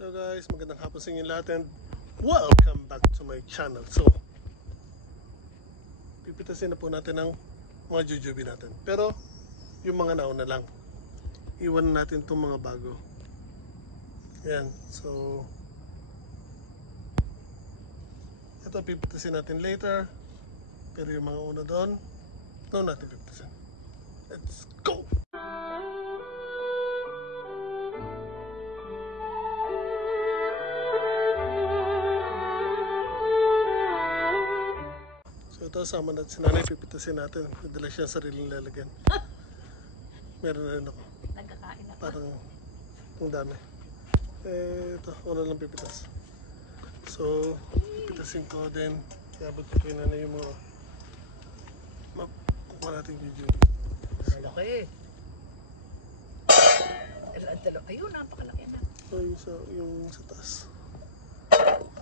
Hello guys, magandang hapon sa inyo lahat and welcome back to my channel. So, pipitasin na po natin ang mga jujube natin. Pero, yung mga nauna lang. Iwan natin itong mga bago. Yan, so ito pipitasin natin later. Pero yung mga una doon, doon natin pipitasin. Let's go! Ito, sama natin si nanay, pipitasin natin. Nadala siya sariling lalagyan. Meron na rin ako. Nagkakain ako. Parang ang dami. Ito, wala lang pipitas. So, pipitasin ko din. Kaya abot ko na yung mga makuha natin video. Malaki. Ayun, napakalaki na. So, yung sa taas.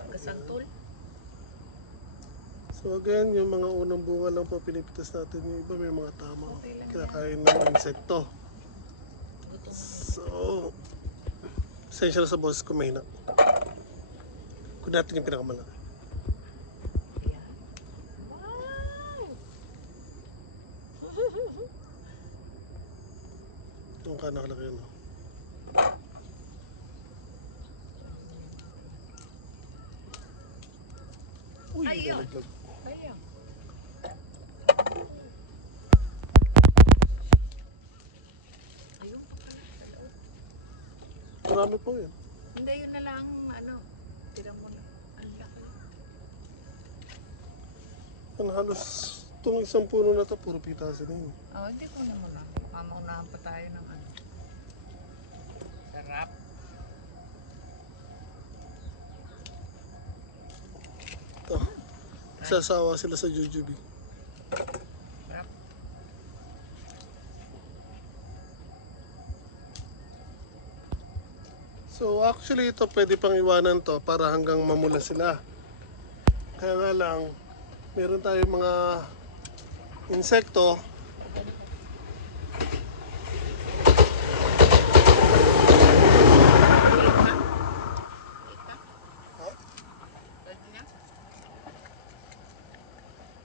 Kasantol. So again, yung mga unang bunga lang po pinipitas natin. Yung iba may mga tama. Okay lang Kinakain ng insekto. So, pasensya na sa boses ko, mahina. Kung natin yung pinakamalaki. Ayan. Wow! Yung kanakalaki yun. Uy, Ayun. nalaglag. Ayan. Ayun pa pala. Marami po yun. Hindi, yun na lang, tira mo na. Ang laki. Ano, halos itong isang puno na ito, puro pitasin na yun. Hindi ko na muna. Mamaunahan pa tayo ng sarap. Ito, sasawa sila sa jujube. Sarap. So actually ito pwede pang iwanan to para hanggang mamula sila. Kaya nga lang, meron tayong mga insekto.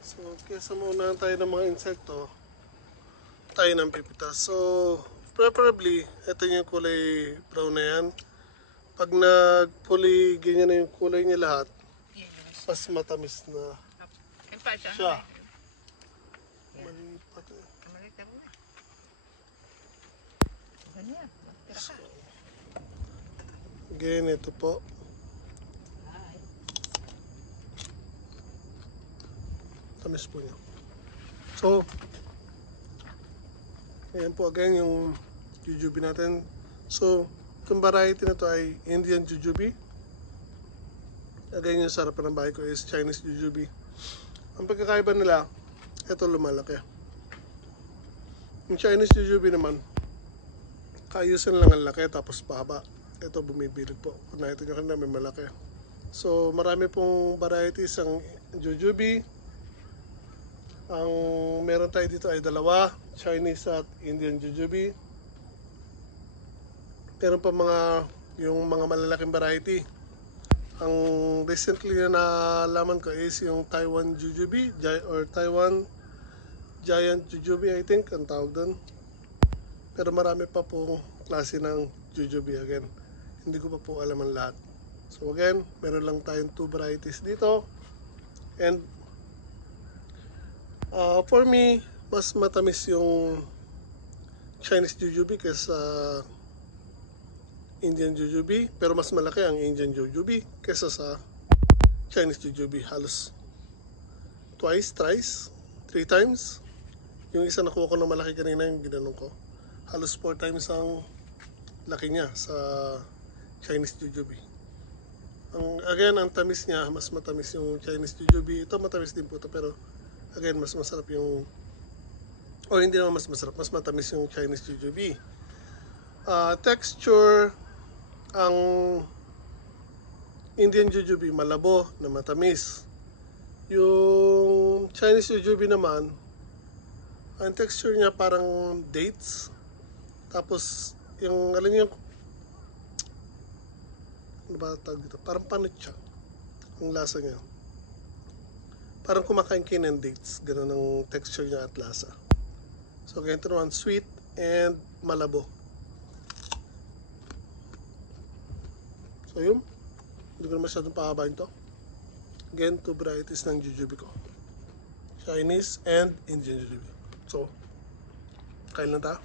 So kesa maunahan tayo ng mga insekto, tayo ng pipitas. So preferably, ito yung kulay brown na yan. Pag nagpuli, ganyan na yung kulay niya lahat, Yes. mas matamis na Yan pa siya. siya. Maliit pa to. Malita mo na. Ganyan. Tira ka. Again, ito po. Ay. Tamis po niya. So, ayan po again yung jujube natin. So, itong variety na to ay Indian jujube. Again, yung sarap ng bahay ko is Chinese jujube. Ang pagkakaiba nila, ito lumalaki. Yung Chinese jujube naman, kaayusan lang ang laki tapos pahaba. Ito bumibilig po. Kung nakita nyo kanina, may malaki. So, marami pong varieties ang jujube. Ang meron tayo dito ay dalawa, Chinese at Indian jujube. Meron pa yung mga malalaking variety. Ang recently na nalaman ko is yung Taiwan jujube or Taiwan giant jujube, I think ang tawag doon. Pero marami pa pong klase ng jujube again. Hindi ko pa po alam ang lahat. So again, meron lang tayong 2 varieties dito. And for me, mas matamis yung Chinese jujube kaysa Indian jujube. Pero mas malaki ang Indian jujube kaysa sa Chinese jujube. Halos twice, thrice, 3 times. Yung isa nakuha ko ng malaki kanina, yung ginanong ko. Halos 4 times ang laki niya sa Chinese jujube. Again, ang tamis niya, mas matamis yung Chinese jujube. Ito matamis din po ito, pero again, mas masarap yung, o hindi naman mas masarap, mas matamis yung Chinese jujube. Texture, ang Indian jujube malabo na matamis. Yung Chinese jujube naman, ang texture niya parang dates. Tapos yung alam niyo ano ba tawag dito? Parang panot siya. Ang lasa niya. Parang kumakain kayo ng dates. Ganun ang texture niya at lasa. So, ganito naman, sweet and malabo. So, yun. Hindi ko na masyadong pahabain to. Again, 2 varieties ng jujube ko. Chinese and Indian jujube. So, kain lang tayo.